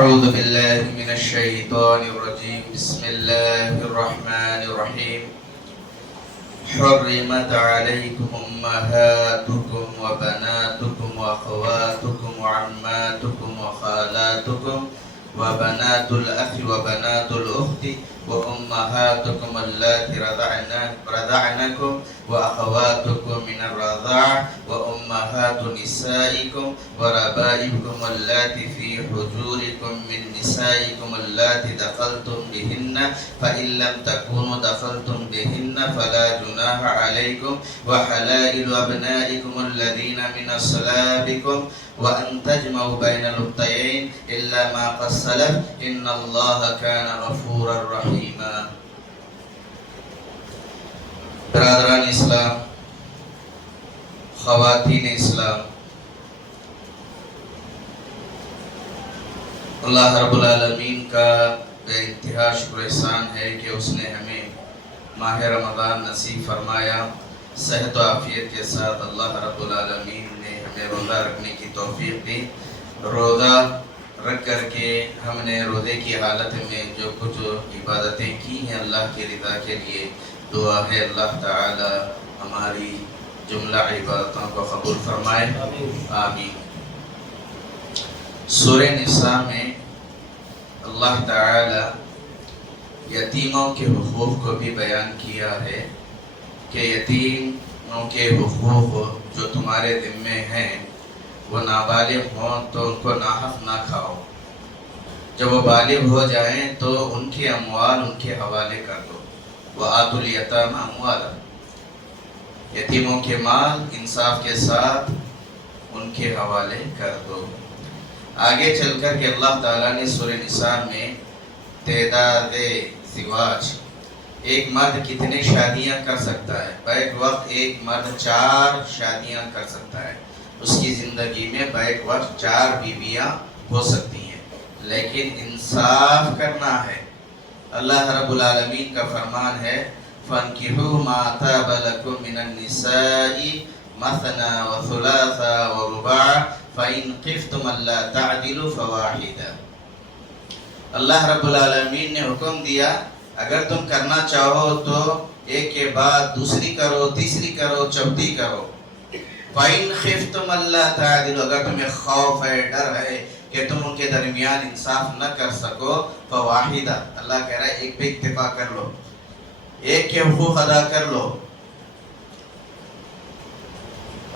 أعوذ بالله من الشيطان الرجيم بسم الله الرحمن الرحيم حرمت عليكم أمهاتكم وبناتكم وأخواتكم وعماتكم وخالاتكم وبنات الأخ وبنات الأخت وأمهاتكم اللاتي رضعنكم وأخواتكم من الرضاعة وأمهات نسائكم وربائبكم اللاتي في حجوركم من نسائكم اللاتي دخلتم بهن فإن لم تكونوا دخلتم بهن فلا جناح عليكم وحلائل أبنائكم الذين من أصلابكم وأن تجمعوا بين الأختين إلا ما قد سلف إن الله كان غفورا رحيما. برادران اسلام، خواتین اسلام، اللہ رب العالمین کا بے انتہا شکر احسان ہے کہ اس نے ہمیں ماہ رمضان نصیب فرمایا. صحت و عافیت کے ساتھ اللہ رب العالمین نے ہمیں روزہ رکھنے کی توفیق دی. روزہ رکھ کر کے ہم نے روزے کی حالت میں جو کچھ عبادتیں کی ہیں اللہ کی رضا کے لیے، دعا ہے اللہ تعالی ہماری جملہ عبادتوں کو قبول فرمائے، آمین. سورہ نساء میں اللہ تعالی یتیموں کے حقوق کو بھی بیان کیا ہے کہ یتیموں کے حقوق جو تمہارے ذمے ہیں وہ نابالغ ہوں تو ان کو ناحق نہ کھاؤ. جب وہ بالغ ہو جائیں تو ان کے اموال ان کے حوالے کر دو. وآتوا الیتامی اموالہم، یتیموں کے مال انصاف کے ساتھ ان کے حوالے کر دو. آگے چل کر کے اللہ تعالیٰ نے سورہ نساء میں تعداد زواج، ایک مرد کتنے شادیاں کر سکتا ہے. بیک وقت ایک مرد 4 شادیاں کر سکتا ہے. اس کی زندگی میں بیک وقت 4 بیویاں ہو سکتی ہیں، لیکن انصاف کرنا ہے. اللہ رب العالمین کا فرمان ہے فَانْكِحُوا مَا طَابَ لَكُم مِّنَ النِّسَاءِ مَثْنَىٰ وَثُلَاثَ وَرُبَاعَ فَإِنْ خِفْتُمْ أَلَّا تَعْدِلُوا فَوَاحِدَةً. اللہ رب العالمین نے حکم دیا اگر تم کرنا چاہو تو ایک کے بعد دوسری کرو، تیسری کرو، چوتھی کرو. فَإِنْ خِفْتُمْ أَلَّا تَعْدِلُوا، اگر تمہیں خوف ہے، ڈر ہے کہ تم ان کے درمیان انصاف نہ کر سکو، فواحدہ، اللہ کہہ رہا ہے ایک پہ اکتفا کر لو، ایک کے حقوق ادا کر لو.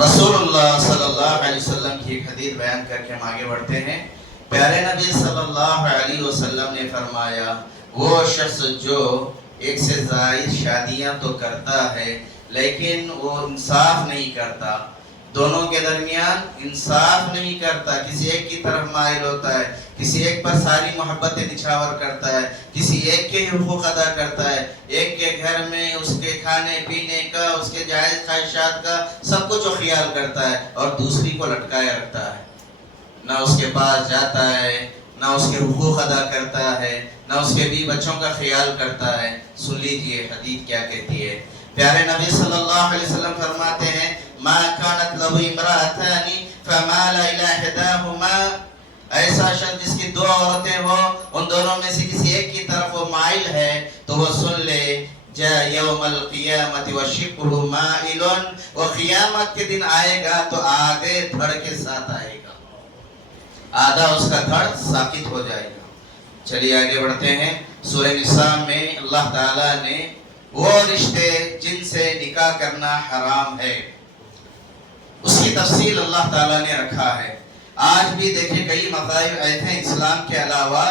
رسول اللہ صلی اللہ علیہ وسلم کی ایک حدیث بیان کر کے ہم آگے بڑھتے ہیں. پیارے نبی صلی اللہ علیہ وسلم نے فرمایا وہ شخص جو ایک سے زائد شادیاں تو کرتا ہے لیکن وہ انصاف نہیں کرتا، دونوں کے درمیان انصاف نہیں کرتا، کسی ایک کی طرف مائل ہوتا ہے، کسی ایک پر ساری محبتیں نچھاور کرتا ہے، کسی ایک کے حقوق ادا کرتا ہے، ایک کے گھر میں اس کے کھانے پینے کا، اس کے جائز خواہشات کا سب کچھ وہ خیال کرتا ہے اور دوسری کو لٹکائے رکھتا ہے، نہ اس کے پاس جاتا ہے، نہ اس کے حقوق ادا کرتا ہے، نہ اس کے بیوی بچوں کا خیال کرتا ہے. سن لیجئے حدیث کیا کہتی ہے. پیارے نبی صلی اللہ علیہ وسلم فرماتے ہیں ما كانت له امرأتان فمال الى احداهما، ایسا شخص جس کی 2 عورتیں ہو ان دونوں میں سے کسی ایک کی طرف وہ مائل ہے تو وہ سن لے جاء یوم القیامت وشقه مائل، وہ قیامت کے دن آئے گا تو آدھے دھڑ کے ساتھ آئے گا، آدھا اس کا دھڑ ساقط ہو جائے گا. چلیے آگے بڑھتے ہیں. سورہ نساء میں اللہ تعالیٰ نے وہ رشتے جن سے نکاح کرنا حرام ہے اس کی تفصیل اللہ تعالیٰ نے رکھا ہے. آج بھی دیکھیں کئی مذاہب ایسے ہیں اسلام کے علاوہ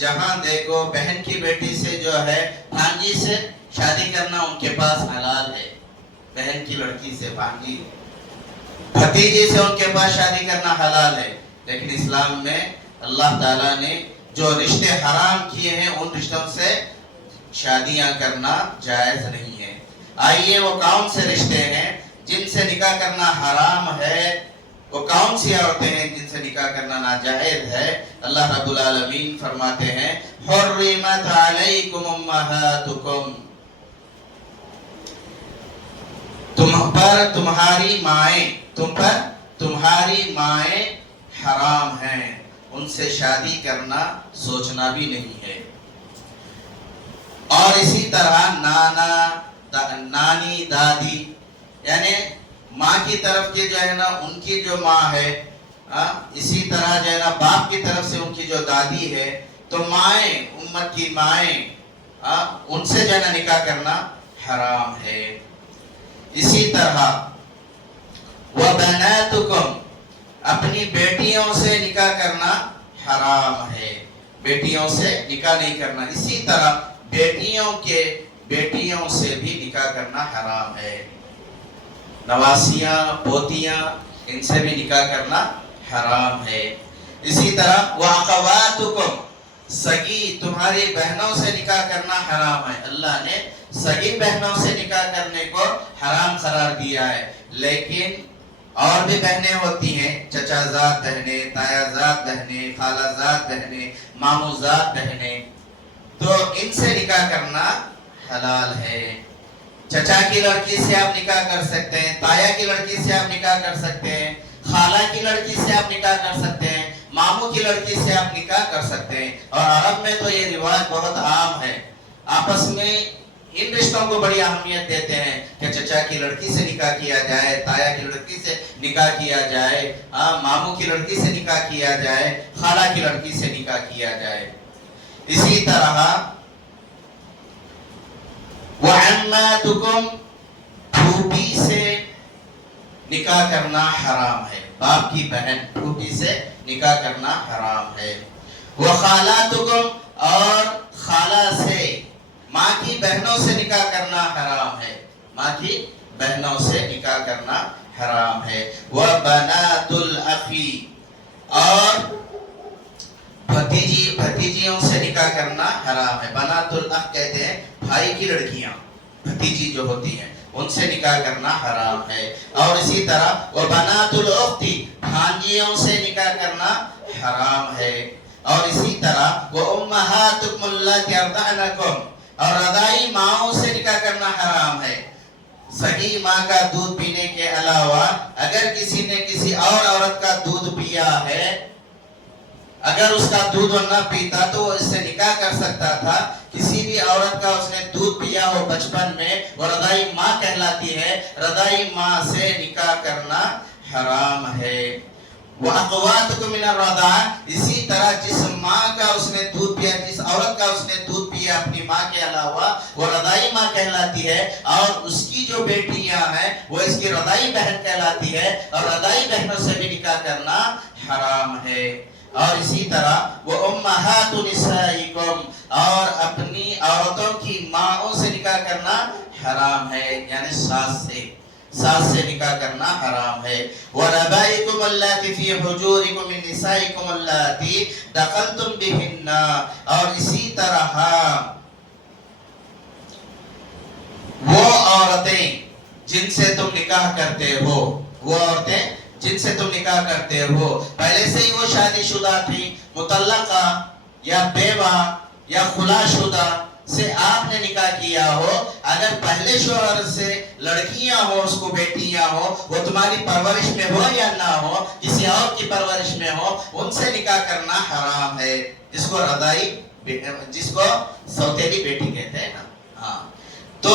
جہاں دیکھو بہن کی بیٹی سے جو ہے بھانجی سے شادی کرنا ان کے پاس حلال ہے. بہن کی لڑکی سے بھانجی، بھتیجی سے ان کے پاس شادی کرنا حلال ہے. لیکن اسلام میں اللہ تعالیٰ نے جو رشتے حرام کیے ہیں ان رشتوں سے شادیاں کرنا جائز نہیں ہے. آئیے وہ کون سے رشتے ہیں جن سے نکاح کرنا حرام ہے، وہ کون سی عورتیں ہیں جن سے نکاح کرنا ناجائز ہے. اللہ رب العالمین فرماتے ہیں حرمت علیکم امہاتکم، تم پر تمہاری مائیں حرام ہیں. ان سے شادی کرنا سوچنا بھی نہیں ہے۔ اور اسی طرح نانا نانی دادی یعنی ماں کی طرف کے جو ہے نا ان کی جو ماں ہے، اسی طرح جو ہے نا باپ کی طرف سے ان کی جو دادی ہے، تو مائیں امت کی مائیں ان سے جو ہے نا نکاح کرنا حرام ہے۔ اسی طرح وَبَنَاتُكُمْ اپنی بیٹیوں سے نکاح کرنا حرام ہے، بیٹیوں سے نکاح نہیں کرنا۔ اسی طرح بیٹیوں سے بھی نکاح کرنا حرام ہے، نواسیاں پوتیاں ان سے بھی نکاح کرنا حرام ہے۔ اسی طرح وَأَخَوَاتُكُمْ سگی تمہاری بہنوں سے نکاح کرنا حرام ہے۔ اللہ نے سگی بہنوں سے نکاح کرنے کو حرام قرار دیا ہے، لیکن اور بھی بہنیں ہوتی ہیں، چچا زاد بہنیں، تایا زاد بہنیں، خالہ زاد بہنیں، مامو زاد بہنیں، تو ان سے نکاح کرنا حلال ہے۔ چچا کی لڑکی سے آپ نکاح کر سکتے ہیں، تایا کی لڑکی سے آپ نکاح کر سکتے ہیں، خالہ کی لڑکی سے آپ نکاح کر سکتے ہیں، ماموں کی لڑکی سے آپ نکاح کر سکتے ہیں۔ اور عرب میں تو یہ رواج بہت عام ہے، آپس میں ان رشتوں کو بڑی اہمیت دیتے ہیں کہ چچا کی لڑکی سے نکاح کیا جائے، تایا کی لڑکی سے نکاح کیا جائے، ماموں کی لڑکی سے نکاح کیا جائے، خالہ کی لڑکی سے نکاح کیا جائے۔ اسی طرح وَعَمَّاتُكُمْ پھوپھی سے نکاح کرنا حرام ہے، باپ کی بہن پھوپھی سے نکاح کرنا حرام ہے۔ وَخَالَاتُكُمْ اور خالہ سے ماں کی بہنوں سے نکاح کرنا حرام ہے، ماں کی بہنوں سے نکاح کرنا حرام ہے۔ وَبَنَاتُ الْأَخِي اور بھتیجیوں سے نکاح کرنا حرام ہے۔ بنات الاخ کہتے ہیں بھائی کی لڑکیاں، بھتیجی جو ہوتی ہیں ان سے نکاح کرنا حرام ہے۔ اور اسی طرح وَبَنَاتُ الْأُخْتِ بھانجیوں سے نکاح کرنا حرام ہے۔ اور اسی طرح وَأُمَّهَاتُكُمُ اللَّاتِي أَرْضَعْنَكُمْ اور رضاعی ماؤں سے نکاح کرنا حرام ہے۔ سگی ماں کا دودھ پینے کے علاوہ اگر کسی نے کسی اور عورت کا دودھ پیا ہے، اگر اس کا دودھ نہ پیتا تو وہ اس سے نکاح کر سکتا تھا۔ کسی بھی عورت کا اس نے دودھ پیا ہو بچپن میں، وہ رضاعی ماں کہلاتی ہے، رضاعی ماں سے نکاح کرنا حرام ہے۔ وَأَخَوَاتُكُم مِّنَ الرَّضَاعَةِ اسی طرح جس ماں کا اس نے دودھ پیا، جس عورت کا اس نے دودھ پیا اپنی ماں کے علاوہ، وہ رضاعی ماں کہلاتی ہے، اور اس کی جو بیٹیاں ہیں وہ اس کی رضاعی بہن کہلاتی ہے، اور رضاعی بہنوں سے بھی نکاح کرنا حرام ہے۔ اور اسی طرح وہ امہات نسائکم اور اپنی عورتوں کی ماؤں سے نکاح کرنا حرام ہے، یعنی ساس سے نکاح کرنا حرام ہے۔ وربائکم اللاتی فی حجورکم من نسائکم اللاتی دخلتم بہن اور اسی طرح وہ عورتیں جن سے تم نکاح کرتے ہو، وہ عورتیں جن سے تم نکاح کرتے ہو پہلے سے ہی وہ شادی شدہ تھی، مطلقہ یا بیوہ یا خلا شدہ سے آپ نے نکاح کیا ہو، اگر پہلے شوہر سے لڑکیاں ہو، اس کو بیٹیاں ہو، وہ تمہاری پرورش میں ہو یا نہ ہو، کسی اور کی پرورش میں ہو، ان سے نکاح کرنا حرام ہے، جس کو رضاعی جس کو سوتیلی بیٹی کہتے ہیں نا۔ ہاں تو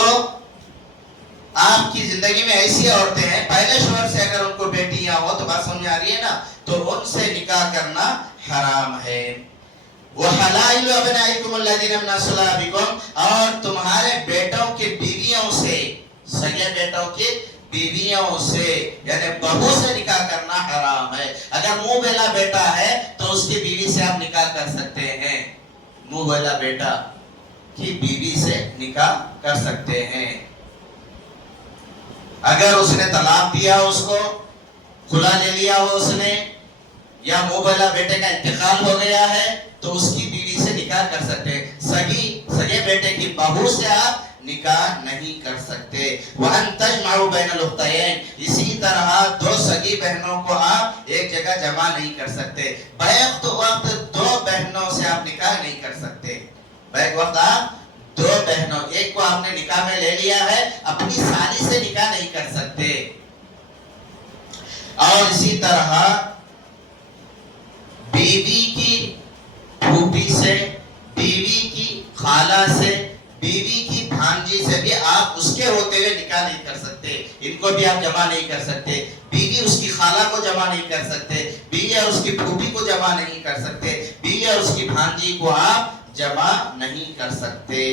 آپ کی زندگی میں ایسی عورتیں ہیں پہلے شوہر سے اگر ان کو بیٹیاں ہو، تو بات سمجھ آ رہی ہے نا، تو ان سے نکاح کرنا حرام ہے۔ وَحَلَائِلُ أَبْنَائِكُمُ الَّذِينَ مِنْ أَصْلَابِكُمْ اور تمہارے بیٹوں کی بیویوں سے، سگے بیٹوں کی بیویوں سے یعنی بہو سے نکاح کرنا حرام ہے۔ اگر منہ بیلا بیٹا ہے تو اس کی بیوی سے آپ نکاح کر سکتے ہیں، منہ بیلا بیٹا کی بیوی سے نکاح کر سکتے ہیں۔ اگر اس نے طلاق دیا اس کو، کھلا لے لیا ہو اس نے، یا منہ بیلا بیٹے کا انتقال ہو گیا ہے، تو اس کی بیوی سے نکاح کر سکتے ہیں۔ سگے بیٹے کی بہو سے آپ نکاح نہیں کر سکتے۔ وَأَن تَجْمَعُوا بَيْنَ الْأُخْتَيَيْنِ اسی طرح دو سگی بہنوں کو آپ ایک جگہ جمع نہیں کر سکتے۔ بیک وقت دو بہنوں سے آپ نکاح نہیں کر سکتے۔ بیک وقت آپ دو بہنوں، ایک کو آپ نے نکاح میں لے لیا ہے، اپنی سالی سے نکاح نہیں کر سکتے۔ اور اسی طرح بیوی خالہ سے، بیوی کی بھانجی سے بھی آپ اس کے ہوتے ہوئے نکاح نہیں کر سکتے، ان کو بھی آپ جمع نہیں کر سکتے، بیوی اس کی خالہ کو جمع نہیں کر سکتے، بیوی اور اس کی پھوپھی کو جمع نہیں کر سکتے، بیوی اور اس کی بھانجی کو آپ جمع نہیں کر سکتے۔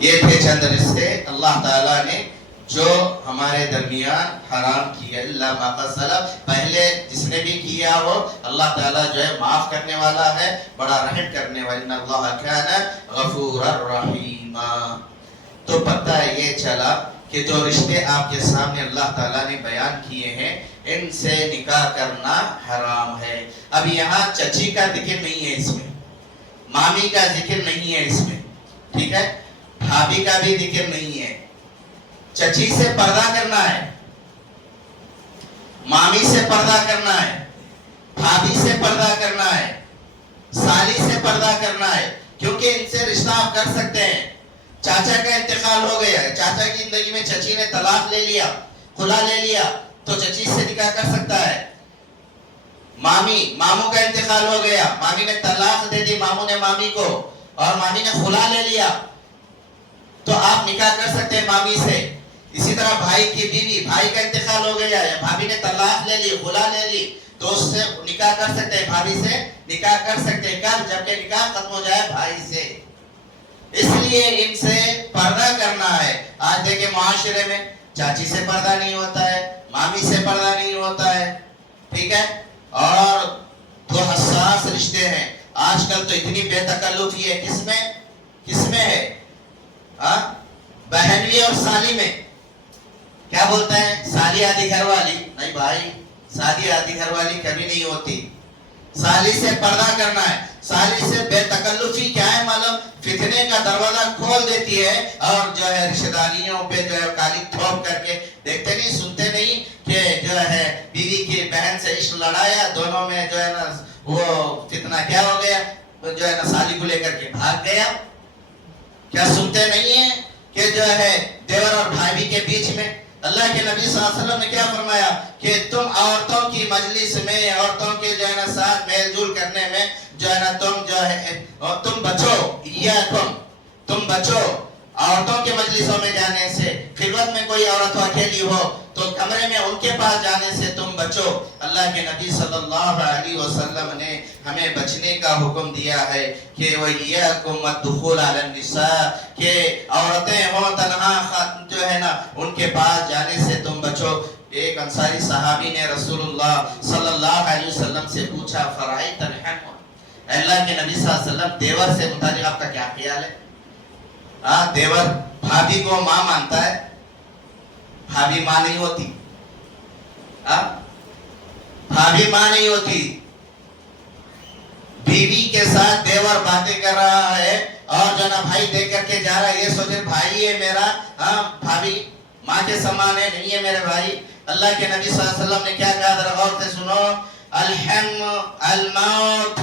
یہ تھے چند رشتے اللہ تعالیٰ نے جو ہمارے درمیان حرام کیا، اللہ ما قد سلف، پہلے جس نے بھی کیا ہو اللہ تعالیٰ جو ہے معاف کرنے والا ہے، بڑا رحم کرنے والا، ان اللہ کان غفورا رحیما۔ تو پتہ یہ چلا کہ جو رشتے آپ کے سامنے اللہ تعالیٰ نے بیان کیے ہیں ان سے نکاح کرنا حرام ہے۔ اب یہاں چچی کا ذکر نہیں ہے اس میں، مامی کا ذکر نہیں ہے اس میں، ٹھیک ہے، بھابھی کا بھی ذکر نہیں ہے۔ چچی سے پردہ کرنا ہے، مامی سے پردہ کرنا ہے، بھابھی سے پردہ کرنا ہے، سالی سے پردہ کرنا ہے، کیونکہ ان سے رشتہ آپ کر سکتے ہیں۔ چاچا کا انتقال ہو گیا ہے، چاچا کی زندگی میں چچی نے طلاق لے لیا، خلا لے لیا، تو چچی سے نکاح کر سکتا ہے۔ ماموں کا انتقال ہو گیا، مامی نے طلاق دے دی ماموں نے مامی کو، اور مامی نے خلا لے لیا، تو آپ نکاح کر سکتے ہیں مامی سے۔ اسی طرح بھائی کی بیوی، بھائی کا انتقال ہو گیا ہے، بھابھی نے طلاق لے لی، خلا لے لی، تو اس سے نکاح کر سکتے ہیں، بھابھی سے نکاح کر سکتے ہیں، کب؟ جبکہ نکاح ختم ہو جائے بھائی سے۔ اس لیے ان سے پردہ کرنا ہے۔ آج دیکھیں معاشرے میں چاچی سے پردہ نہیں ہوتا ہے، مامی سے پردہ نہیں ہوتا ہے، ٹھیک ہے، اور تو حساس رشتے ہیں۔ آج کل تو اتنی بے تکلفی ہے، کس میں ہے؟ بہنوی اور سالی میں کیا بولتا ہے؟ سالی آدھی گھر والی، نہیں بھائی، سالی آدھی گھر والی کبھی نہیں ہوتی۔ سالی سے پردہ کرنا ہے۔ سالی سے بے تکلفی کیا ہے معلوم؟ فتنے کا دروازہ کھول دیتی ہے، اور جو ہے رشتہ داریوں پہ جو ہے کالی تھوپ کر کے دیکھتے نہیں سنتے نہیں کہ جو ہے بیوی کی بہن سے عشق لڑایا، دونوں میں جو ہے نا وہ فتنہ کیا ہو گیا، جو ہے نا سالی کو لے کر کے بھاگ گیا۔ کیا سنتے نہیں ہیں کہ جو ہے دیور اور بھائی کے بیچ میں اللہ کے نبی صلی اللہ علیہ وسلم نے کیا فرمایا کہ تم عورتوں کی مجلس میں، عورتوں کے جو ہے نا ساتھ میل جول کرنے میں جو ہے نا تم بچو، تم بچو عورتوں کے مجلسوں میں جانے سے۔ خلوت میں کوئی عورت اکیلی ہو تو کمرے میں ان کے پاس جانے سے تم بچو۔ اللہ کے نبی صلی اللہ علیہ وسلم نے ہمیں بچنے کا حکم دیا ہے کہ وَإِيَّاكُمْ وَالدُّخُولَ عَلَى النِّسَاءِ، کہ عورتیں ہوں تنہا جو ہے نا ان کے پاس جانے سے تم بچو۔ ایک انصاری صحابی نے رسول اللہ صلی اللہ علیہ وسلم سے پوچھا فرائض الحم، اللہ کے نبی صلی اللہ علیہ وسلم دیور سے متعلق آپ کا کیا خیال ہے؟ دیور بھابھی کو ماں مانتا ہے، بھابھی ماں نہیں ہوتی، بھابھی ماں نہیں ہوتی۔ بیوی کے ساتھ دیور باتیں کر رہا ہے اور جو نا بھائی دیکھ کر کے جا رہا ہے، یہ سوچے بھائی ہے میرا، بھابھی ماں کے سامان ہے، نہیں ہے میرے بھائی۔ اللہ کے نبی صلی اللہ علیہ وسلم نے کیا کہا، ذرا غور سے سنو، الحم الموت،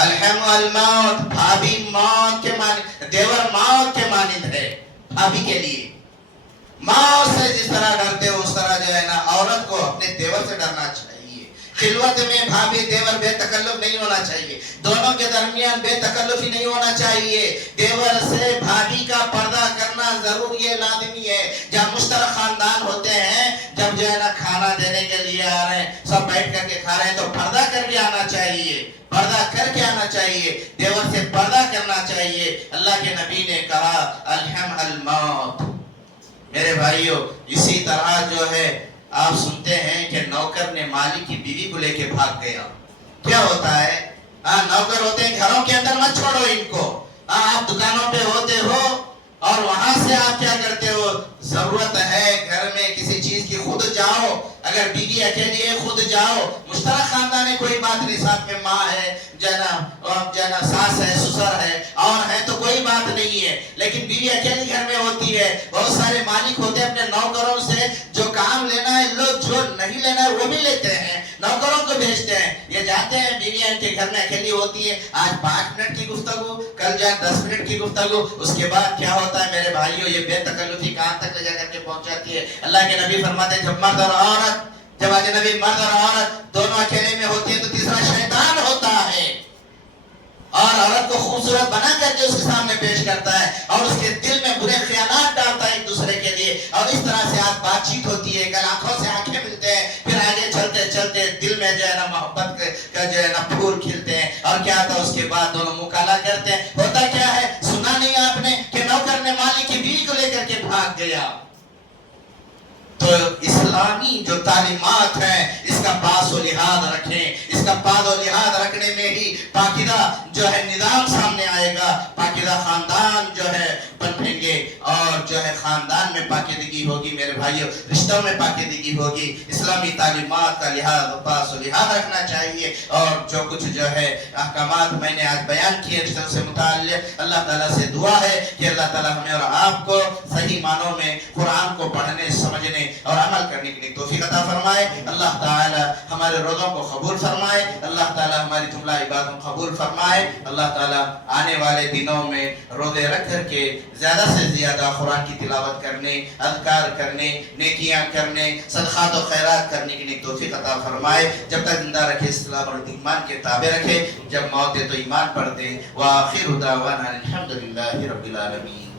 الحم الموت، بھابھی موت کے مانند، دیور موت کے مانند ہے بھابھی کے لیے۔ ماں سے جس طرح ڈرتے ہو اس طرح جو ہے نا عورت کو اپنے دیور سے ڈرنا چاہیے۔ خلوت میں بھابھی دیور بے تکلف نہیں ہونا چاہیے، دونوں کے درمیان بے تکلفی نہیں ہونا چاہیے۔ دیور سے بھابھی کا پردہ کرنا ضروری ہے، لازمی ہے۔ جب مشترک خاندان ہوتے ہیں، جب جو ہے نا کھانا دینے کے لیے آ رہے ہیں، سب بیٹھ کر کے کھا رہے ہیں، تو پردہ کر کے آنا چاہیے، پردہ کر کے آنا چاہیے، دیور سے پردہ کرنا چاہیے۔ اللہ کے نبی نے کہا الحم الموت۔ میرے بھائیو، اسی طرح جو ہے آپ سنتے ہیں کہ نوکر نے مالک کی بیوی کو لے کے بھاگ گیا۔ کیا ہوتا ہے؟ نوکر ہوتے ہیں گھروں کے اندر، مت چھوڑو ان کو۔ آپ دکانوں پہ ہوتے ہو اور وہاں سے آپ کیا کرتے ہو، ضرورت ہے گھر میں کسی چیز کی، خود جاؤ، اگر بیوی اکیلی ہے خود جاؤ، مشترک خاندان ہے کوئی بات نہیں، ساتھ میں ماں ہے، جنا ساس ہے، سسر ہے، اور ہے تو کوئی بات نہیں ہے، لیکن بیوی اکیلی گھر میں ہوتی ہے، بہت سارے مالک ہوتے ہیں اپنے نوکروں سے، جو کام لینا ہے لو، جو نہیں لینا ہے وہ بھی لیتے ہیں، نوکروں کو بھیجتے ہیں، یہ جاتے ہیں، بیوی ان کے گھر میں اکیلی ہوتی ہے، آج 5 منٹ کی گفتگو، کل جائے 10 منٹ کی گفتگو، اس کے بعد کیا ہوتا ہے میرے بھائیوں، یہ بے تکلفی کہاں تک لے جا کر کے پہنچ جاتی ہے۔ اللہ کے نبی فرماتے ہیں جب مرد اور عورت جب اجنبی مرد اور عورت دونوں اکیلے میں ہوتی ہے تو تیسرا شیطان ہوتا ہے، اور عورت کو خوبصورت بنا کر کے اس کے سامنے پیش کرتا ہے اور اس کے دل میں برے خیالات ڈالتا ہے ایک دوسرے کے لیے، اور اس طرح سے آج بات چیت ہوتی ہے، کل آنکھوں سے آنکھیں ملتے ہیں، پھر آگے چلتے چلتے دل میں جو ہے نا محبت کا جو ہے نا پھول کھلتے ہیں، اور کیا تھا اس کے بعد دونوں مکالا کرتے ہیں۔ ہوتا کیا ہے، سنا نہیں آپ نے کہ نوکر نے مالک کی بیوی کو لے کر کے بھاگ گیا؟ تو اسلامی جو تعلیمات ہیں اس کا پاس و لحاظ رکھیں، اس کا پاس و لحاظ رکھنے میں ہی پاکیزہ جو ہے نظام سامنے آئے گا، پاکیزہ خاندان جو ہے بنیں گے، اور جو ہے خاندان میں پاکیزگی ہوگی میرے بھائیوں، رشتوں میں پاکیزگی ہوگی۔ اسلامی تعلیمات کا لحاظ پاس و لحاظ رکھنا چاہیے، اور جو کچھ جو ہے احکامات میں نے آج بیان کیے رشتوں سے متعلق، اللہ تعالیٰ سے دعا ہے کہ اللہ تعالیٰ ہمیں اور آپ کو صحیح معنوں میں قرآن کو پڑھنے سمجھنے اور عمل کرنے کے لیے توفیق عطا فرمائے۔ اللہ تعالی ہمارے روزوں کو قبول فرمائے، اللہ تعالی ہماری جملہ عبادتوں کو قبول فرمائے۔ اللہ تعالی آنے والے دنوں میں روزے رکھ کر کے زیادہ سے زیادہ قرآن کی تلاوت کرنے، اذکار کرنے، نیکیاں کرنے، صدقات و خیرات کرنے کے لیے توفیق عطا فرمائے۔ جب تک زندہ رکھے اسلام اور ایمان کے تابع رکھے، جب موت ہے تو ایمان پر دے۔ وآخر دعوانا الحمدللہ رب العالمین۔